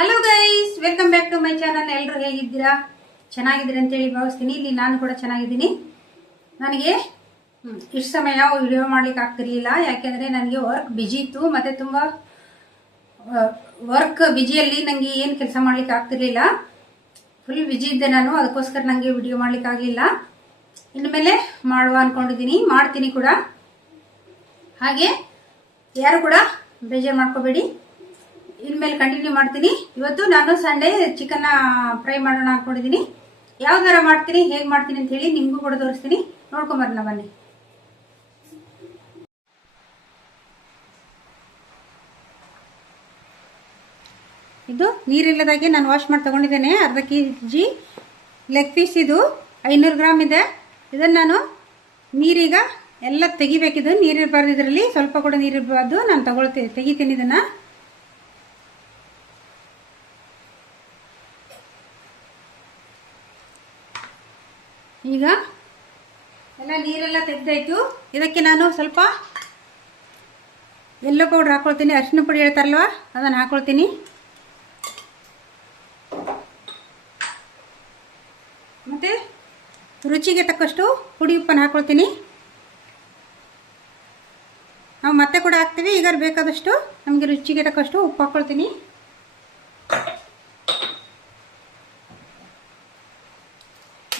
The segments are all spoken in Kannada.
Hello guys, welcome back to my channel. ಎಲ್ಲರೂ ಹೇಗಿದ್ದೀರಾ? ಚೆನ್ನಾಗಿದ್ದೀರಿ ಅಂತೇಳಿ ಭಾವಿಸ್ತೀನಿ. ಇಲ್ಲಿ ನಾನು ಕೂಡ ಚೆನ್ನಾಗಿದ್ದೀನಿ. ನನಗೆ ಇಷ್ಟು ಸಮಯ ವಿಡಿಯೋ ಮಾಡ್ಲಿಕ್ಕೆ ಆಗ್ತಿರ್ಲಿಲ್ಲ, ಯಾಕೆಂದರೆ ನನಗೆ ವರ್ಕ್ ಬಿಜಿ ಇತ್ತು. ಮತ್ತು ತುಂಬ ವರ್ಕ್ ಬಿಜಿಯಲ್ಲಿ ನನಗೆ ಏನು ಕೆಲಸ ಮಾಡ್ಲಿಕ್ಕೆ ಆಗ್ತಿರ್ಲಿಲ್ಲ. ಫುಲ್ ಬಿಜಿ ಇದ್ದೆ ನಾನು, ಅದಕ್ಕೋಸ್ಕರ ನನಗೆ ವಿಡಿಯೋ ಮಾಡ್ಲಿಕ್ಕೆ ಆಗಲಿಲ್ಲ. ಇನ್ಮೇಲೆ ಮಾಡುವ ಅಂದ್ಕೊಂಡಿದ್ದೀನಿ, ಮಾಡ್ತೀನಿ ಕೂಡ. ಹಾಗೆ ಯಾರು ಕೂಡ ಬೇಜಾರು ಮಾಡ್ಕೋಬೇಡಿ, ಇನ್ಮೇಲೆ ಕಂಟಿನ್ಯೂ ಮಾಡ್ತೀನಿ. ಇವತ್ತು ನಾನು ಸಂಡೇ ಚಿಕನ್ನ ಫ್ರೈ ಮಾಡೋಣ ಅನ್ಕೊಂಡಿದ್ದೀನಿ. ಯಾವ ಥರ ಮಾಡ್ತೀನಿ, ಹೇಗೆ ಮಾಡ್ತೀನಿ ಅಂತ ಹೇಳಿ ನಿಮಗೂ ಕೂಡ ತೋರಿಸ್ತೀನಿ. ನೋಡ್ಕೊಂಬರೋಣ ಬನ್ನಿ. ಇದು ನೀರಿಲ್ಲದಾಗೆ ನಾನು ವಾಶ್ ಮಾಡಿ ತಗೊಂಡಿದ್ದೇನೆ. ಅರ್ಧ ಕೆಜಿ ಲೆಗ್ ಪೀಸ್, ಇದು 500 ಗ್ರಾಮ್ ಇದೆ. ಇದನ್ನು ನಾನು ನೀರೀಗ ಎಲ್ಲ ತೆಗಿಬೇಕಿದು. ನೀರಿರಬಾರ್ದು, ಇದರಲ್ಲಿ ಸ್ವಲ್ಪ ಕೂಡ ನೀರಿರಬಾರ್ದು. ನಾನು ತೆಗಿತೀನಿ ಇದನ್ನು. ಈಗ ಎಲ್ಲ ನೀರೆಲ್ಲ ತೆಗೆದಾಯ್ತು. ಇದಕ್ಕೆ ನಾನು ಸ್ವಲ್ಪ ಯೆಲ್ಲೋ ಪೌಡ್ರ್ ಹಾಕೊಳ್ತೀನಿ. ಅರಿಶಿನ ಪುಡಿ ಹೇಳ್ತಾರಲ್ವ, ಅದನ್ನು ಹಾಕೊಳ್ತೀನಿ. ಮತ್ತು ರುಚಿಗೆ ತಕ್ಕಷ್ಟು ಪುಡಿ ಉಪ್ಪನ್ನು ಹಾಕೊಳ್ತೀನಿ. ನಾವು ಮತ್ತೆ ಕೂಡ ಹಾಕ್ತೀವಿ. ಈಗ ಬೇಕಾದಷ್ಟು ನಮಗೆ ರುಚಿಗೆ ತಕ್ಕಷ್ಟು ಉಪ್ಪು ಹಾಕ್ಕೊಳ್ತೀನಿ.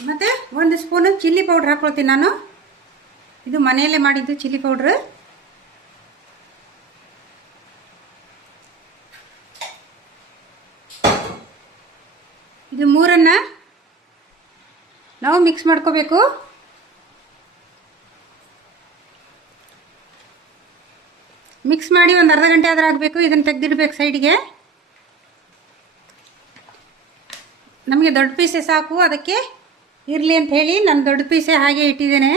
ಮತ್ತು 1 ಸ್ಪೂನು ಚಿಲ್ಲಿ ಪೌಡ್ರ್ ಹಾಕ್ಕೊಳ್ತೀನಿ ನಾನು. ಇದು ಮನೆಯಲ್ಲೇ ಮಾಡಿದ್ದು ಚಿಲ್ಲಿ ಪೌಡ್ರ್. ಇದು ಮೂರನ್ನು ನಾವು ಮಿಕ್ಸ್ ಮಾಡ್ಕೋಬೇಕು. ಮಿಕ್ಸ್ ಮಾಡಿ ಒಂದು ಅರ್ಧ ಗಂಟೆ ಆದರೂ ಆಗಬೇಕು. ಇದನ್ನು ತೆಗೆದಿಡಬೇಕು ಸೈಡಿಗೆ. ನಮಗೆ ದೊಡ್ಡ ಪೀಸೆ ಸಾಕು, ಅದಕ್ಕೆ ಇರಲಿ ಅಂತ ಹೇಳಿ ನಾನು ದೊಡ್ಡ ಪೀಸೆ ಹಾಗೆ ಇಟ್ಟಿದ್ದೇನೆ.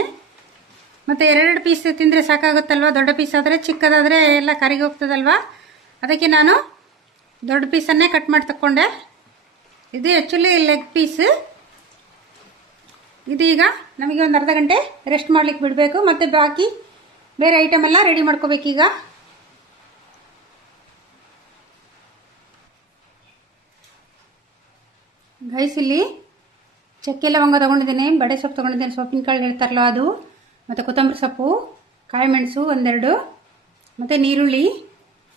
ಮತ್ತು 2 ಪೀಸ್ ತಿಂದರೆ ಸಾಕಾಗುತ್ತಲ್ವ. ದೊಡ್ಡ ಪೀಸ್ ಆದರೆ, ಚಿಕ್ಕದಾದರೆ ಎಲ್ಲ ಕರಿಗೆ ಹೋಗ್ತದಲ್ವ. ಅದಕ್ಕೆ ನಾನು ದೊಡ್ಡ ಪೀಸನ್ನೇ ಕಟ್ ಮಾಡಿ ತಗೊಂಡೆ. ಇದು ಆ್ಯಕ್ಚುಲಿ ಲೆಗ್ ಪೀಸ್. ಇದು ಈಗ ನಮಗೆ ಒಂದು ಅರ್ಧ ಗಂಟೆ ರೆಸ್ಟ್ ಮಾಡ್ಲಿಕ್ಕೆ ಬಿಡಬೇಕು. ಮತ್ತು ಬಾಕಿ ಬೇರೆ ಐಟಮ್ ಎಲ್ಲ ರೆಡಿ ಮಾಡ್ಕೋಬೇಕೀಗ. ಗೈಸ್, ಇಲ್ಲಿ ಚಕ್ಕೆ ಲವಂಗ ತೊಗೊಂಡಿದ್ದೇನೆ, ಬಡೆ ಸೊಪ್ಪು ತೊಗೊಂಡಿದ್ದೇನೆ, ಸೊಪ್ಪಿನ ಕಾಳು ಹೇಳ್ತಾರಲ್ಲ ಅದು, ಮತ್ತು ಕೊತ್ತಂಬರಿ ಸೊಪ್ಪು, ಕಾಯಿ ಮೆಣಸು 1-2, ಮತ್ತು ನೀರುಳ್ಳಿ,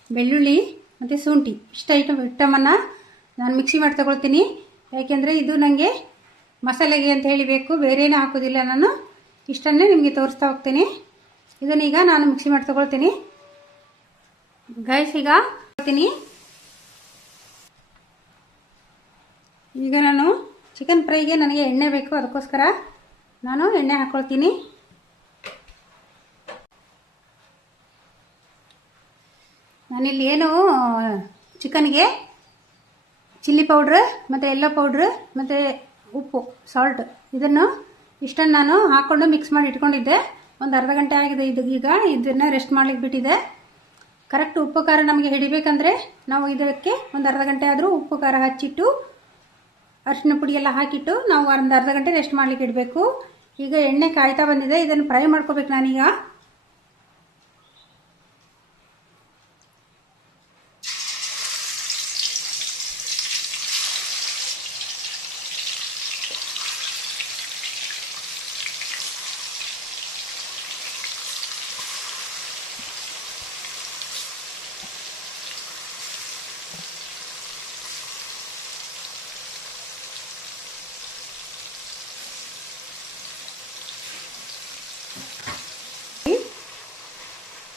ಬೆಳ್ಳುಳ್ಳಿ ಮತ್ತು ಶುಂಠಿ. ಇಷ್ಟು ಐಟಮನ್ನು ನಾನು ಮಿಕ್ಸಿ ಮಾಡಿ ತಗೊಳ್ತೀನಿ. ಯಾಕೆಂದರೆ ಇದು ನನಗೆ ಮಸಾಲೆಗೆ ಅಂತ ಹೇಳಿ ಬೇಕು, ಬೇರೇನೂ ಹಾಕೋದಿಲ್ಲ ನಾನು. ಇಷ್ಟನ್ನೇ ನಿಮಗೆ ತೋರಿಸ್ತಾ ಹೋಗ್ತೀನಿ. ಇದನ್ನೀಗ ನಾನು ಮಿಕ್ಸಿ ಮಾಡಿ ತಗೊಳ್ತೀನಿ. ಗೈಸ್, ಈಗ ಹಾಕ್ತೀನಿ. ಈಗ ನಾನು ಚಿಕನ್ ಫ್ರೈಗೆ ನನಗೆ ಎಣ್ಣೆ ಬೇಕು, ಅದಕ್ಕೋಸ್ಕರ ನಾನು ಎಣ್ಣೆ ಹಾಕ್ಕೊಳ್ತೀನಿ. ನಾನಿಲ್ಲಿ ಏನು ಚಿಕನ್ಗೆ ಚಿಲ್ಲಿ ಪೌಡ್ರ್ ಮತ್ತು ಯೆಲ್ಲೋ ಪೌಡ್ರ್ ಮತ್ತು ಉಪ್ಪು, ಸಾಲ್ಟ್, ಇಷ್ಟನ್ನು ನಾನು ಹಾಕ್ಕೊಂಡು ಮಿಕ್ಸ್ ಮಾಡಿ ಇಟ್ಕೊಂಡಿದ್ದೆ. ಒಂದು ಅರ್ಧ ಗಂಟೆ ಆಗಿದೆ ಈಗ. ಇದನ್ನು ರೆಸ್ಟ್ ಮಾಡ್ಲಿಕ್ಕೆ ಬಿಟ್ಟಿದ್ದೆ. ಕರೆಕ್ಟ್ ಉಪ್ಪು ಖಾರ ನಮಗೆ ಹಿಡಿಬೇಕಂದ್ರೆ ನಾವು ಇದಕ್ಕೆ ಒಂದು ಅರ್ಧ ಗಂಟೆ ಆದರೂ ಉಪ್ಪು ಖಾರ ಹಚ್ಚಿಟ್ಟು, ಅರಿಶಿನ ಪುಡಿ ಎಲ್ಲ ಹಾಕಿಟ್ಟು ನಾವು ಒಂದು ಅರ್ಧ ಗಂಟೆ ರೆಸ್ಟ್ ಮಾಡ್ಲಿಕ್ಕೆ ಇಡಬೇಕು. ಈಗ ಎಣ್ಣೆ ಕಾಯ್ತಾ ಬಂದಿದೆ, ಇದನ್ನು ಫ್ರೈ ಮಾಡ್ಕೋಬೇಕು ನಾನೀಗ.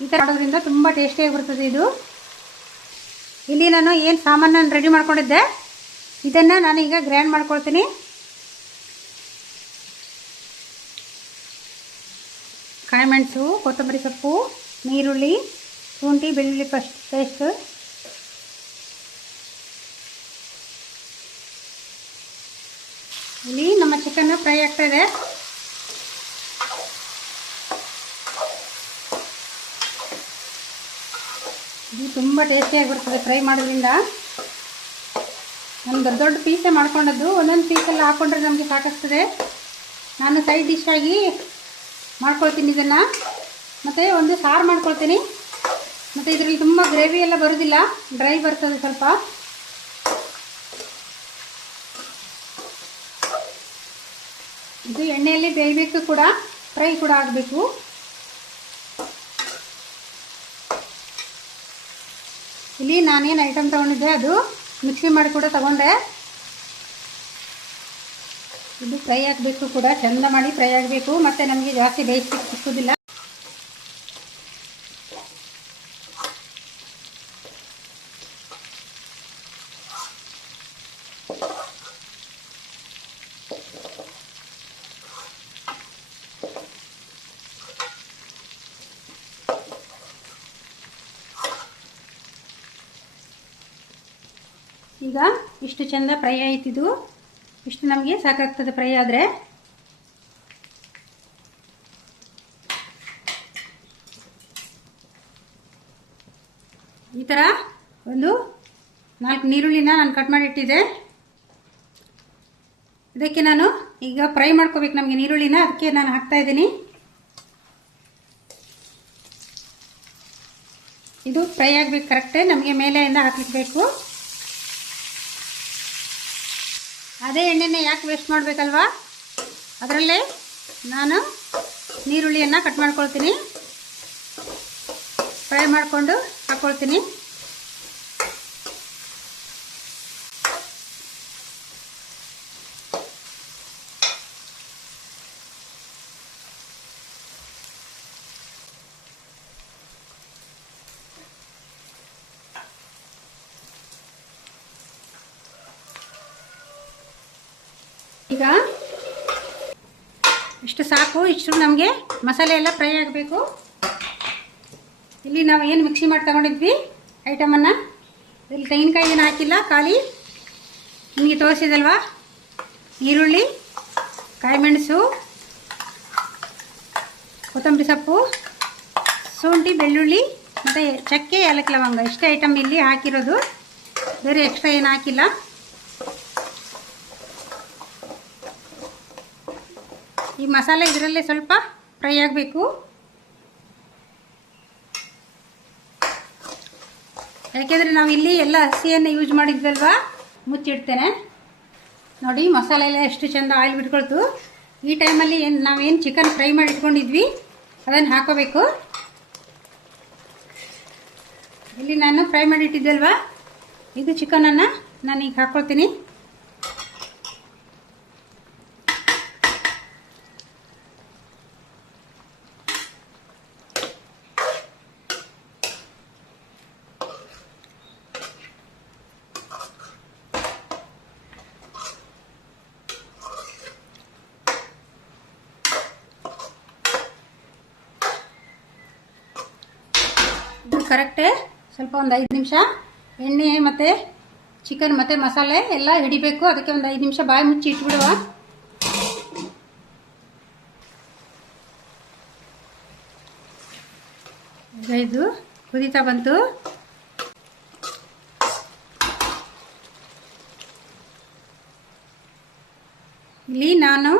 ಈ ಥರ ಮಾಡೋದ್ರಿಂದ ತುಂಬ ಟೇಸ್ಟಿಯಾಗಿ ಬರ್ತದೆ ಇದು. ಇಲ್ಲಿ ನಾನು ಏನು ಸಾಮಾನನ್ನು ರೆಡಿ ಮಾಡ್ಕೊಂಡಿದ್ದೆ, ಇದನ್ನು ನಾನೀಗ ಗ್ರೈಂಡ್ ಮಾಡ್ಕೊಳ್ತೀನಿ. ಕಾಯಿ ಮೆಣಸು, ಕೊತ್ತಂಬರಿ ಸೊಪ್ಪು, ನೀರುಳ್ಳಿ, ಶುಂಠಿ, ಬೆಳ್ಳುಳ್ಳಿ ಪೇಸ್ಟ್, ಇಲ್ಲಿ ನಮ್ಮ ಚಿಕನ್ ಫ್ರೈ ಆಗ್ತಾಯಿದೆ. ಇದು ತುಂಬ ಟೇಸ್ಟಿಯಾಗಿ ಬರ್ತದೆ ಫ್ರೈ ಮಾಡೋದ್ರಿಂದ. ನಾನು ದೊಡ್ಡ ಪೀಸೇ ಮಾಡ್ಕೊಂಡದ್ದು, ಒಂದೊಂದು ಪೀಸೆಲ್ಲ ಹಾಕ್ಕೊಂಡ್ರೆ ನಮಗೆ ಸಾಕಾಗ್ತದೆ. ನಾನು ಸೈಡ್ ಡಿಶ್ ಆಗಿ ಮಾಡ್ಕೊಳ್ತೀನಿ ಇದನ್ನು. ಮತ್ತು ಒಂದು ಸಾರು ಮಾಡ್ಕೊಳ್ತೀನಿ. ಮತ್ತು ಇದರಲ್ಲಿ ತುಂಬ ಗ್ರೇವಿ ಎಲ್ಲ ಬರೋದಿಲ್ಲ, ಡ್ರೈ ಬರ್ತದೆ ಸ್ವಲ್ಪ. ಇದು ಎಣ್ಣೆಯಲ್ಲಿ ಬೇಯಬೇಕು ಕೂಡ, ಫ್ರೈ ಕೂಡ ಆಗಬೇಕು. ಇಲ್ಲಿ ನಾನೇನು ಐಟಮ್ ತೊಗೊಂಡಿದ್ದೆ ಅದು ಮಿಕ್ಸಿ ಮಾಡಿ ಕೂಡ ತಗೊಂಡೆ. ಇದು ಫ್ರೈ ಆಗಬೇಕು ಕೂಡ, ಚೆಂದ ಮಾಡಿ ಫ್ರೈ ಆಗಬೇಕು. ಮತ್ತು ನಮಗೆ ಜಾಸ್ತಿ ಬೇಯಿಸ್ಲಿಕ್ಕೆ ಸಿಕ್ಕೋದಿಲ್ಲ. ಈಗ ಇಷ್ಟು ಚೆಂದ ಫ್ರೈ ಆಯ್ತಿದ್ದು, ಇಷ್ಟು ನಮಗೆ ಸಾಕಾಗ್ತದೆ ಫ್ರೈ ಆದರೆ. ಈ ಥರ ಒಂದು 4 ಈರುಳ್ಳಿನ ನಾನು ಕಟ್ ಮಾಡಿ ಇಟ್ಟಿದ್ದೆ. ಇದಕ್ಕೆ ನಾನು ಈಗ ಫ್ರೈ ಮಾಡ್ಕೋಬೇಕು ನಮಗೆ ಈರುಳ್ಳಿನ, ಅದಕ್ಕೆ ನಾನು ಹಾಕ್ತಾ ಇದ್ದೀನಿ. ಇದು ಫ್ರೈ ಆಗಬೇಕು ಕರೆಕ್ಟೇ, ನಮಗೆ ಮೇಲೆಯಿಂದ ಹಾಕಲಿಕ್ಕೆ. ಅದೇ ಎಣ್ಣೆನೇ ಯಾಕೆ ವೇಸ್ಟ್ ಮಾಡಬೇಕಲ್ವಾ, ಅದರಲ್ಲೇ ನಾನು ಈರುಳ್ಳಿಯನ್ನು ಕಟ್ ಮಾಡ್ಕೊಳ್ತೀನಿ, ಫ್ರೈ ಮಾಡಿಕೊಂಡು ಹಾಕ್ಕೊಳ್ತೀನಿ. ಈಗ ಇಷ್ಟು ಸಾಕು, ಇಷ್ಟು ನಮಗೆ ಮಸಾಲೆ ಎಲ್ಲ ಫ್ರೈ ಆಗಬೇಕು. ಇಲ್ಲಿ ನಾವು ಏನು ಮಿಕ್ಸಿ ಮಾಡಿ ತಗೊಂಡಿದ್ವಿ ಐಟಮನ್ನು, ಇಲ್ಲಿ ತೆಂಗಿನಕಾಯಿ ಏನು ಹಾಕಿಲ್ಲ, ಖಾಲಿ ನಿಮಗೆ ತೋರಿಸಿದಲ್ವಾ, ಈರುಳ್ಳಿ, ಕಾಯಿಮೆಣಸು, ಕೊತ್ತಂಬರಿ ಸೊಪ್ಪು, ಶುಂಠಿ, ಬೆಳ್ಳುಳ್ಳಿ ಮತ್ತು ಚಕ್ಕೆ, ಏಲಕ್ಕಿ, ಲವಂಗ, ಇಷ್ಟೇ ಐಟಮ್ ಇಲ್ಲಿ ಹಾಕಿರೋದು, ಬೇರೆ ಎಕ್ಸ್ಟ್ರಾ ಏನು ಹಾಕಿಲ್ಲ. ಈ ಮಸಾಲೆ ಇದರಲ್ಲೇ ಸ್ವಲ್ಪ ಫ್ರೈ ಆಗಬೇಕು. ಯಾಕೆಂದರೆ ನಾವು ಇಲ್ಲಿ ಎಲ್ಲ ಹಸಿಯನ್ನು ಯೂಸ್ ಮಾಡಿದ್ವಲ್ವಾ, ಮುಚ್ಚಿಡ್ತೇನೆ. ನೋಡಿ ಮಸಾಲೆ ಎಲ್ಲ ಎಷ್ಟು ಚೆಂದ ಆಯಿಲ್ ಬಿಟ್ಕೊಳ್ತು. ಈ ಟೈಮಲ್ಲಿ ನಾವೇನು ಚಿಕನ್ ಫ್ರೈ ಮಾಡಿ ಇಟ್ಕೊಂಡಿದ್ವಿ ಅದನ್ನು ಹಾಕೋಬೇಕು. ಇಲ್ಲಿ ನಾನು ಫ್ರೈ ಮಾಡಿ ಇಟ್ಟಿದ್ದಲ್ವಾ, ಇದು ಚಿಕನನ್ನು ನಾನೀಗ ಹಾಕ್ಕೊಳ್ತೀನಿ. ಇದು ಕರೆಕ್ಟೇ, ಸ್ವಲ್ಪ ಒಂದು 5 ನಿಮಿಷ ಎಣ್ಣೆ ಮತ್ತು ಚಿಕನ್ ಮತ್ತು ಮಸಾಲೆ ಎಲ್ಲ ಹಿಡಿಬೇಕು. ಅದಕ್ಕೆ ಒಂದು 5 ನಿಮಿಷ ಬಾಯಿ ಮುಚ್ಚಿ ಇಟ್ಬಿಡುವ. ಇದು ಕುದೀತಾ ಬಂತು. ಇಲ್ಲಿ ನಾನು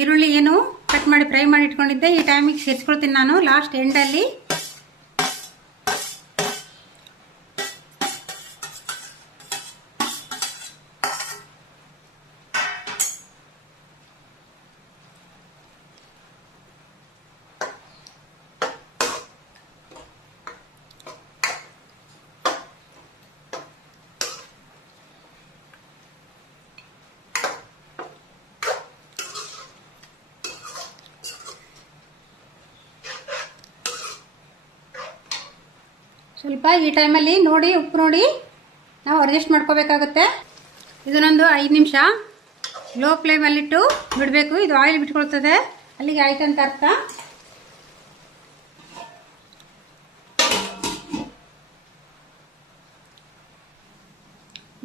ಈರುಳ್ಳಿ ಏನು ಕಟ್ ಮಾಡಿ ಫ್ರೈ ಮಾಡಿ ಇಟ್ಕೊಂಡಿದ್ದೆ, ಈ ಟೈಮಿಗೆ ಸೇರಿಸ್ಕೊಳ್ತೀನಿ ನಾನು ಲಾಸ್ಟ್ ಎಂಡಲ್ಲಿ. ಸ್ವಲ್ಪ ಈ ಟೈಮಲ್ಲಿ ನೋಡಿ, ಉಪ್ಪು ನೋಡಿ ನಾವು ಅಡ್ಜಸ್ಟ್ ಮಾಡ್ಕೋಬೇಕಾಗುತ್ತೆ. ಇದನ್ನೊಂದು 5 ನಿಮಿಷ ಲೋ ಫ್ಲೇಮಲ್ಲಿಟ್ಟು ಬಿಡಬೇಕು. ಇದು ಆಯಿಲ್ ಬಿಟ್ಕೊಳ್ತದೆ, ಅಲ್ಲಿಗೆ ಆಯ್ತಂತ ಅರ್ಥ.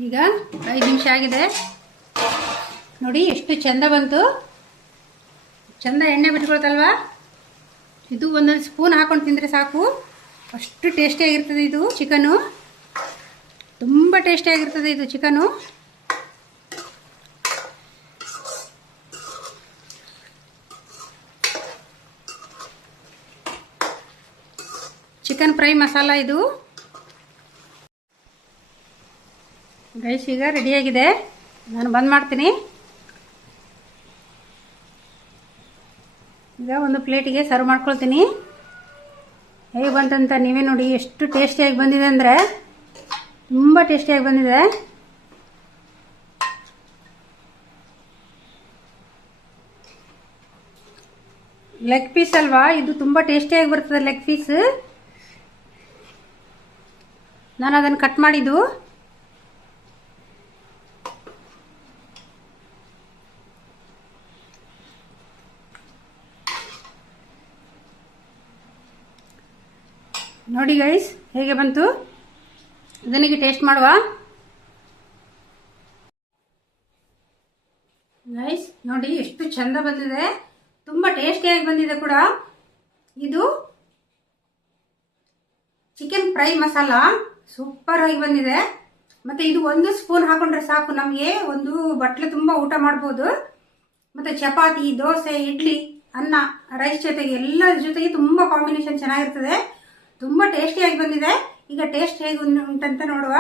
ಈಗ 5 ನಿಮಿಷ ಆಗಿದೆ ನೋಡಿ, ಎಷ್ಟು ಚೆಂದ ಬಂತು. ಚೆಂದ ಎಣ್ಣೆ ಬಿಟ್ಕೊಳ್ತಲ್ವಾ. ಇದು ಒಂದೊಂದು ಸ್ಪೂನ್ ಹಾಕೊಂಡು ತಿಂದರೆ ಸಾಕು, ಅಷ್ಟು ಟೇಸ್ಟಿಯಾಗಿರ್ತದೆ ಇದು ಚಿಕನು. ತುಂಬ ಟೇಸ್ಟಿಯಾಗಿರ್ತದೆ ಇದು ಚಿಕನು. ಚಿಕನ್ ಫ್ರೈ ಮಸಾಲ ಇದು ಗೈಸ್. ಈಗ ರೆಡಿಯಾಗಿದೆ, ನಾನು ಬಂದ್ ಮಾಡ್ತೀನಿ. ಈಗ ಒಂದು ಪ್ಲೇಟಿಗೆ ಸರ್ವ್ ಮಾಡ್ಕೊಳ್ತೀನಿ. ಹೇಗೆ ಬಂತಂತ ನೀವೇ ನೋಡಿ. ಎಷ್ಟು ಟೇಸ್ಟಿಯಾಗಿ ಬಂದಿದೆ ಅಂದರೆ ತುಂಬ ಟೇಸ್ಟಿಯಾಗಿ ಬಂದಿದೆ. ಲೆಗ್ ಪೀಸ್ ಅಲ್ವಾ, ಇದು ತುಂಬ ಟೇಸ್ಟಿಯಾಗಿ ಬರ್ತದೆ ಲೆಗ್ ಪೀಸ್. ನಾನು ಅದನ್ನು ಕಟ್ ಮಾಡಿದ್ದು. ನೋಡಿ ಗೈಸ್ ಹೇಗೆ ಬಂತು, ಇದನಿಗೆ ಟೇಸ್ಟ್ ಮಾಡುವ. ಗೈಸ್ ನೋಡಿ ಎಷ್ಟು ಚಂದ ಬಂದಿದೆ, ತುಂಬ ಟೇಸ್ಟಿಯಾಗಿ ಬಂದಿದೆ ಕೂಡ. ಇದು ಚಿಕನ್ ಫ್ರೈ ಮಸಾಲ ಸೂಪರ್ ಆಗಿ ಬಂದಿದೆ. ಮತ್ತೆ ಇದು ಒಂದು ಸ್ಪೂನ್ ಹಾಕೊಂಡ್ರೆ ಸಾಕು, ನಮಗೆ ಒಂದು ಬಟ್ಲು ತುಂಬ ಊಟ ಮಾಡ್ಬೋದು. ಮತ್ತೆ ಚಪಾತಿ, ದೋಸೆ, ಇಡ್ಲಿ, ಅನ್ನ, ರೈಸ್ ಜೊತೆಗೆ ಎಲ್ಲರ ಜೊತೆಗೆ ತುಂಬ ಕಾಂಬಿನೇಷನ್ ಚೆನ್ನಾಗಿರ್ತದೆ. ತುಂಬ ಟೇಸ್ಟಿಯಾಗಿ ಬಂದಿದೆ. ಈಗ ಟೇಸ್ಟ್ ಹೇಗೆ ಉಂಟಂತ ನೋಡುವ.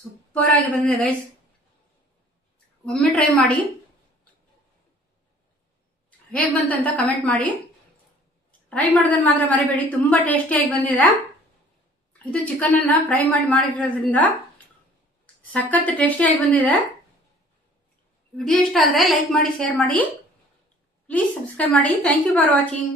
ಸೂಪರ್ ಆಗಿ ಬಂದಿದೆ ಗೈಸ್, ಒಮ್ಮೆ ಟ್ರೈ ಮಾಡಿ. ಹೇಗೆ ಬಂತಂತ ಕಮೆಂಟ್ ಮಾಡಿ. ಟ್ರೈ ಮಾಡೋದನ್ನು ಮಾತ್ರ ಮರಿಬೇಡಿ, ತುಂಬ ಟೇಸ್ಟಿಯಾಗಿ ಬಂದಿದೆ. ಇದು ಚಿಕನನ್ನು ಫ್ರೈ ಮಾಡಿರೋದ್ರಿಂದ ಸಖತ್ ಟೇಸ್ಟಿಯಾಗಿ ಬಂದಿದೆ. ವಿಡಿಯೋ ಇಷ್ಟ ಆದರೆ ಲೈಕ್ ಮಾಡಿ, ಶೇರ್ ಮಾಡಿ, ಪ್ಲೀಸ್ ಸಬ್ಸ್ಕ್ರೈಬ್ ಮಾಡಿ. Thank you for watching.